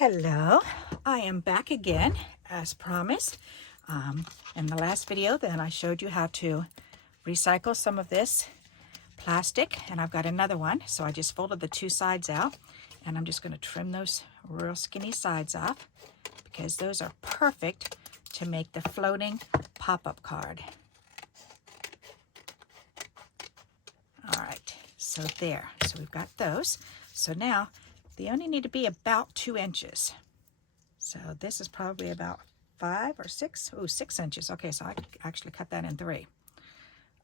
Hello, I am back again as promised. In the last video then I showed you how to recycle some of this plastic, and I've got another one, so I just folded the two sides out and I'm just going to trim those real skinny sides off because those are perfect to make the floating pop-up card. All right, so there, so we've got those. So now they only need to be about 2 inches. So this is probably about 5 or 6, 6 inches. Okay, so I could actually cut that in 3.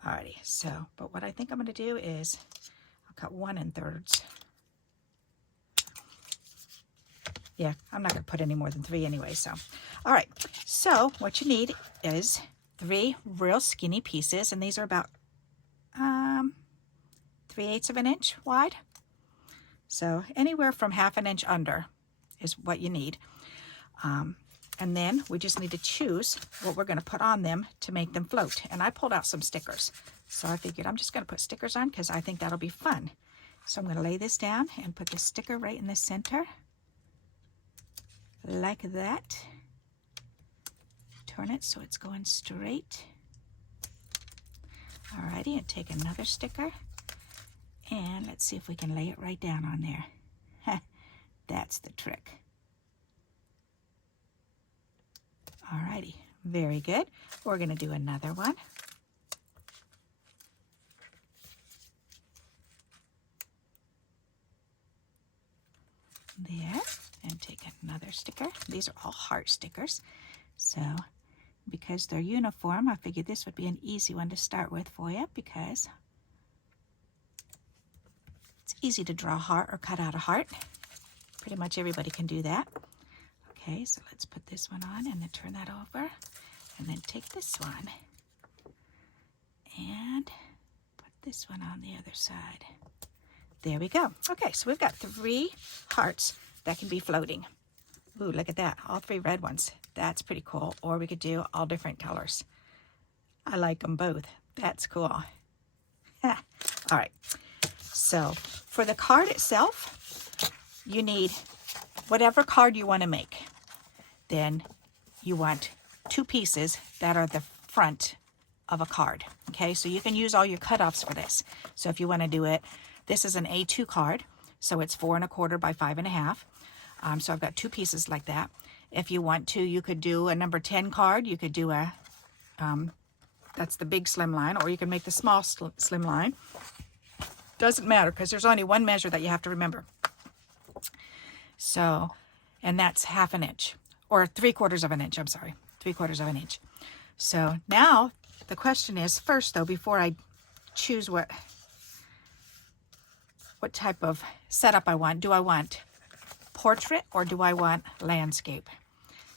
Alrighty, so, but what I think I'm going to do is I'll cut 1 3/4. Yeah, I'm not going to put any more than 3 anyway, so. All right, so what you need is 3 real skinny pieces, and these are about 3/8 of an inch wide. So anywhere from 1/2 inch under is what you need. And then we just need to choose what we're going to put on them to make them float. And I pulled out some stickers. So I figured I'm just going to put stickers on because I think that'll be fun. So I'm going to lay this down and put the sticker right in the center. Like that. Turn it so it's going straight. Alrighty, and take another sticker. And let's see if we can lay it right down on there. That's the trick. Alrighty, very good. We're going to do another one. There, and take another sticker. These are all heart stickers. So, because they're uniform, I figured this would be an easy one to start with for you because it's easy to draw a heart or cut out a heart. Pretty much everybody can do that. Okay, so let's put this one on and then turn that over. And then take this one and put this one on the other side. There we go. Okay, so we've got 3 hearts that can be floating. Ooh, look at that. All 3 red ones. That's pretty cool. Or we could do all different colors. I like them both. That's cool. All right. So for the card itself, you need whatever card you want to make. Then you want 2 pieces that are the front of a card. Okay, so you can use all your cutoffs for this. So if you want to do it, this is an A2 card, so it's 4 1/4 by 5 1/2. So I've got 2 pieces like that. If you want to, you could do a number 10 card. You could do a, that's the big slim line, or you can make the small slim line. Doesn't matter because there's only one measure that you have to remember. So, and that's 1/2 inch, or 3/4 of an inch, I'm sorry, 3/4 of an inch. So now the question is, first though, before I choose what type of setup I want, do I want portrait or do I want landscape?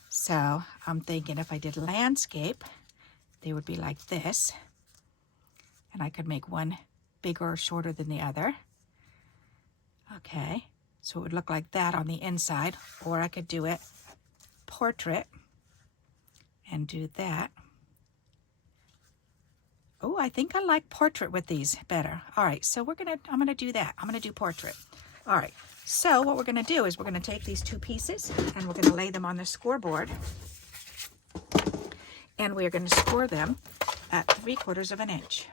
So I'm thinking if I did landscape, they would be like this, and I could make one bigger or shorter than the other. Okay, so it would look like that on the inside, or I could do it portrait and do that. Oh, I think I like portrait with these better. All right, so I'm gonna do that. I'm gonna do portrait. All right, so what we're gonna do is we're gonna take these 2 pieces and we're gonna lay them on the scoreboard, and we're gonna score them at 3/4 of an inch.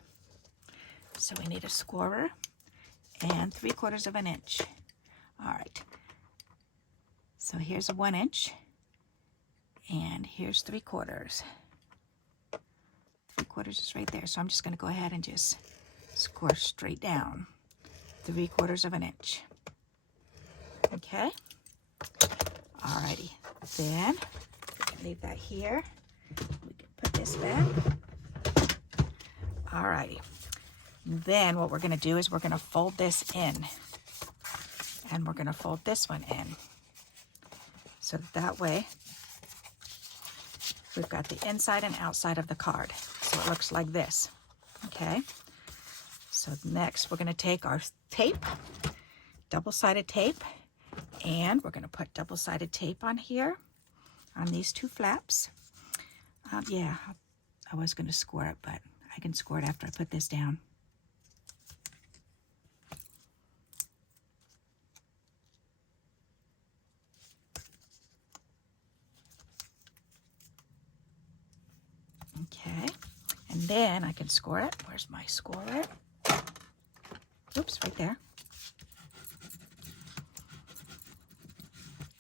So we need a scorer and 3/4 of an inch. All right, so here's a 1 inch and here's 3/4. 3/4 is right there, so I'm just going to go ahead and just score straight down 3/4 of an inch. Okay, alrighty, then we can leave that here. We can put this back. Alrighty, then what we're going to do is we're going to fold this in, and we're going to fold this one in, so that way we've got the inside and outside of the card. So it looks like this. Okay. So next we're going to take our tape, double-sided tape, and we're going to put double-sided tape on here, on these 2 flaps. Yeah, I was going to score it, but I can score it after I put this down. Okay, and then I can score it. Where's my scorer? Oops, right there.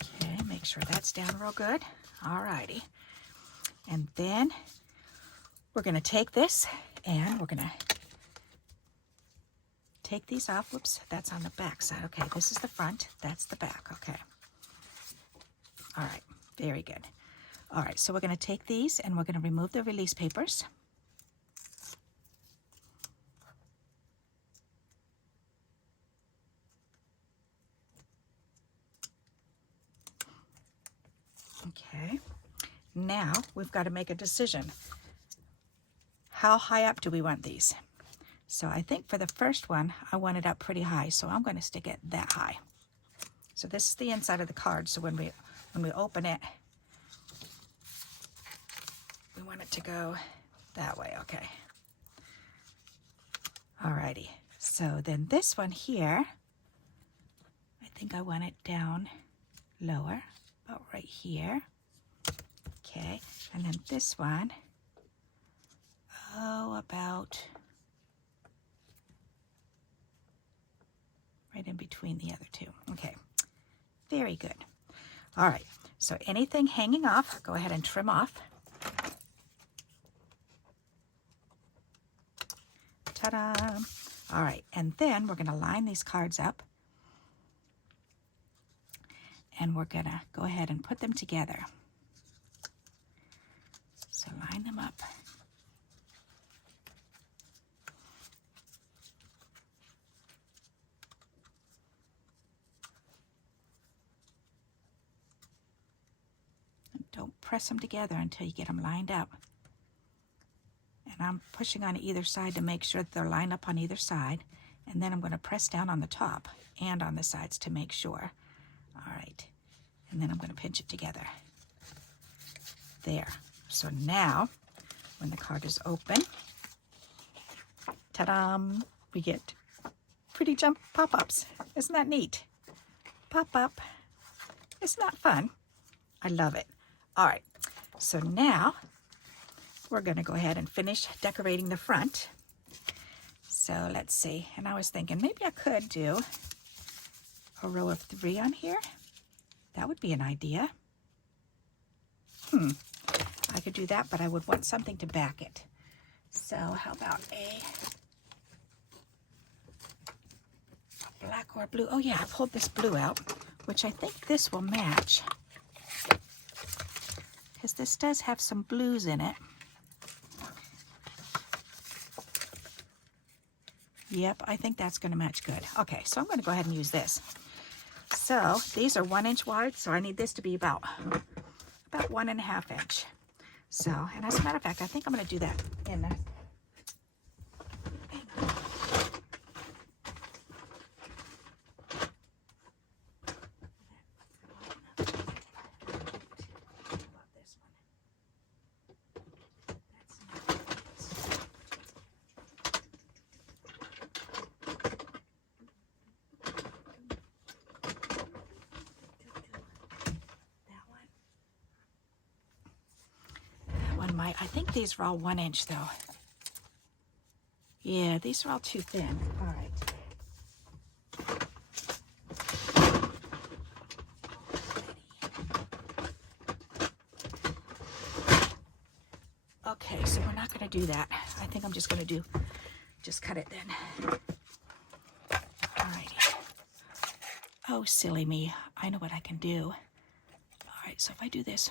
Okay, make sure that's down real good. Alrighty. And then we're going to take this and we're going to take these off. Whoops, that's on the back side. Okay, this is the front, that's the back. Okay. All right, very good. All right, so we're going to take these and we're going to remove the release papers. Okay, now we've got to make a decision. How high up do we want these? So I think for the first one, I want it up pretty high, so I'm going to stick it that high. So this is the inside of the card, so when we open it, we want it to go that way, okay. Alrighty, so then this one here, I think I want it down lower, about right here. Okay, and then this one, about right in between the other two. Okay, very good. All right, so anything hanging off, go ahead and trim off. Ta-da! All right, and then we're going to line these cards up. And we're going to go ahead and put them together. So line them up. Don't press them together until you get them lined up. And I'm pushing on either side to make sure that they're lined up on either side. And then I'm going to press down on the top and on the sides to make sure. All right. And then I'm going to pinch it together. There. So now, when the card is open, ta-da! We get pretty jump pop-ups. Isn't that neat? Pop-up. Isn't that fun? I love it. All right, so now we're going to go ahead and finish decorating the front. So let's see. And I was thinking maybe I could do a row of 3 on here. That would be an idea. I could do that, but I would want something to back it. So how about a black or blue? Oh yeah, I pulled this blue out, which I think this will match. Because this does have some blues in it. Yep, I think that's going to match good. Okay, so I'm going to go ahead and use this. So these are 1 inch wide, so I need this to be about 1.5 inch. So, and as a matter of fact, I think I'm going to do that in the I think these are all 1 inch though. Yeah, these are all too thin. All right. Okay, so we're not going to do that. I think I'm just going to just cut it then. All righty. Oh, silly me. I know what I can do. All right, so if I do this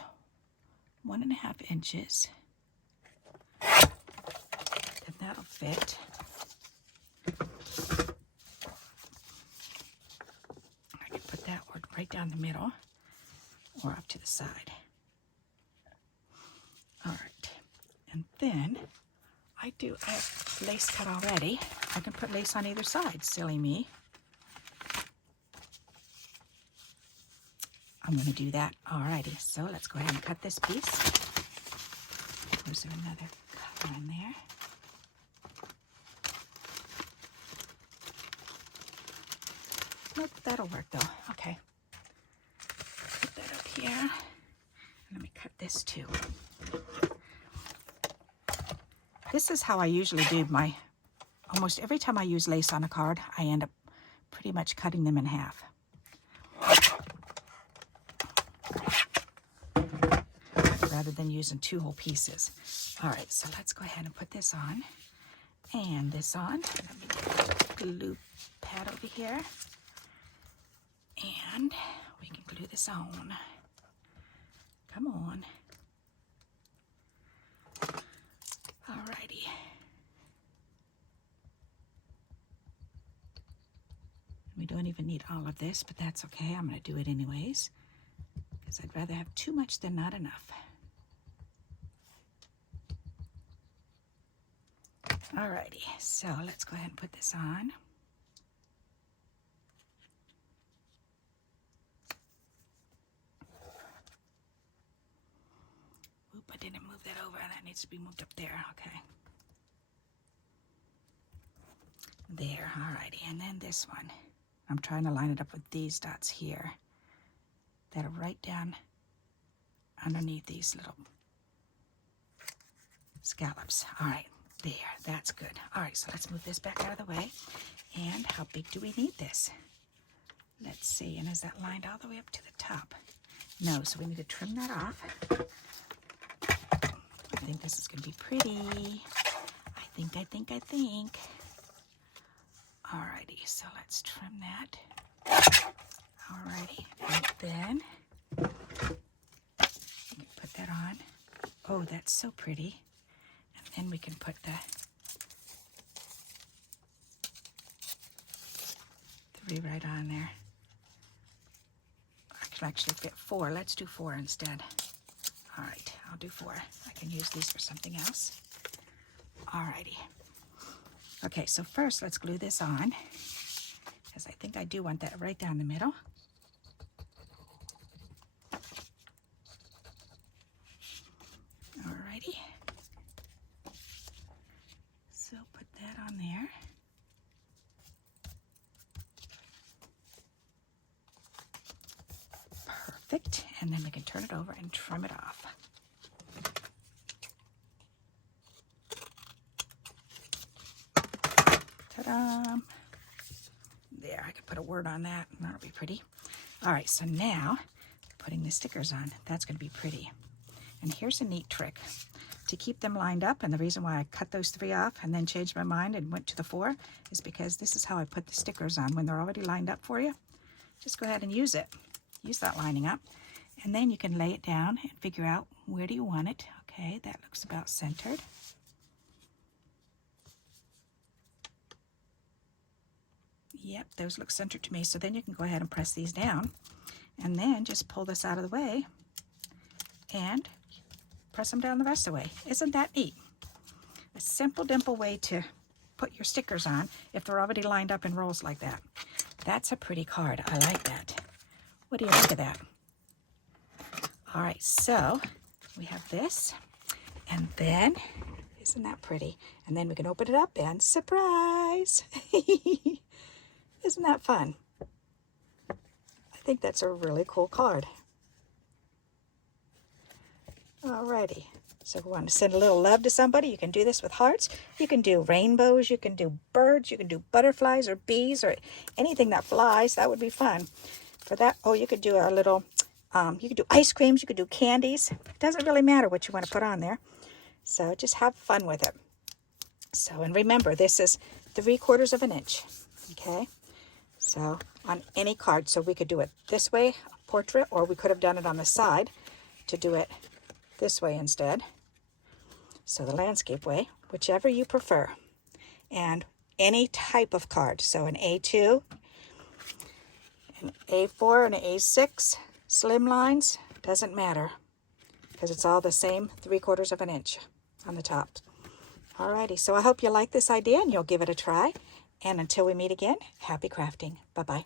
1.5 inches, then that'll fit. I can put that one right down the middle or up to the side. All right, and then I have lace cut already. I can put lace on either side, silly me. I'm going to do that. Alrighty, so let's go ahead and cut this piece. Was there another color in there? Nope, that'll work though. Okay. Put that up here. Let me cut this too. This is how I usually do my, almost every time I use lace on a card, I end up pretty much cutting them in half. Rather than using 2 whole pieces. All right, so let's go ahead and put this on and this on. Let me get a glue pad over here. And we can glue this on. Come on. Alrighty. We don't even need all of this, but that's okay. I'm going to do it anyways, because I'd rather have too much than not enough. Alrighty, so let's go ahead and put this on. Oop, I didn't move that over. That needs to be moved up there. Okay. There, alrighty, and then this one. I'm trying to line it up with these dots here that are right down underneath these little scallops. All right, there, that's good. All right, so let's move this back out of the way. And how big do we need this? Let's see, and is that lined all the way up to the top? No, so we need to trim that off. I think this is going to be pretty. I think. Alrighty, so let's trim that. Alrighty, and then we can put that on. Oh, that's so pretty. And then we can put the 3 right on there. I can actually fit 4. Let's do 4 instead. Alright, I'll do 4. I can use these for something else. Alrighty. Okay, so first let's glue this on, because I think I do want that right down the middle. Alrighty. So put that on there. Perfect. And then we can turn it over and trim it off. Ta-da! There, I could put a word on that, and that'll be pretty. All right, so now putting the stickers on, that's going to be pretty. And here's a neat trick to keep them lined up, and the reason why I cut those 3 off and then changed my mind and went to the 4 is because this is how I put the stickers on when they're already lined up for you. Just go ahead and use it. Use that lining up, and then you can lay it down and figure out where do you want it. Okay, that looks about centered. Yep, those look centered to me. So then you can go ahead and press these down, and then just pull this out of the way and press them down the rest of the way. Isn't that neat? A simple, dimple way to put your stickers on if they're already lined up in rolls like that. That's a pretty card. I like that. What do you think of that? All right, so we have this, and then, isn't that pretty? And then we can open it up and surprise! Isn't that fun? I think that's a really cool card. Alrighty, so if we want to send a little love to somebody, you can do this with hearts. You can do rainbows, you can do birds, you can do butterflies or bees or anything that flies. That would be fun. For that, oh, you could do a little, you could do ice creams, you could do candies. It doesn't really matter what you want to put on there. So just have fun with it. So, and remember, this is 3/4 of an inch, okay? So on any card, so we could do it this way, portrait, or we could have done it on the side to do it this way instead. So the landscape way, whichever you prefer. And any type of card, so an A2, an A4, and an A6, slim lines, doesn't matter, because it's all the same 3/4 of an inch on the top. Alrighty, so I hope you like this idea and you'll give it a try. And until we meet again, happy crafting. Bye-bye.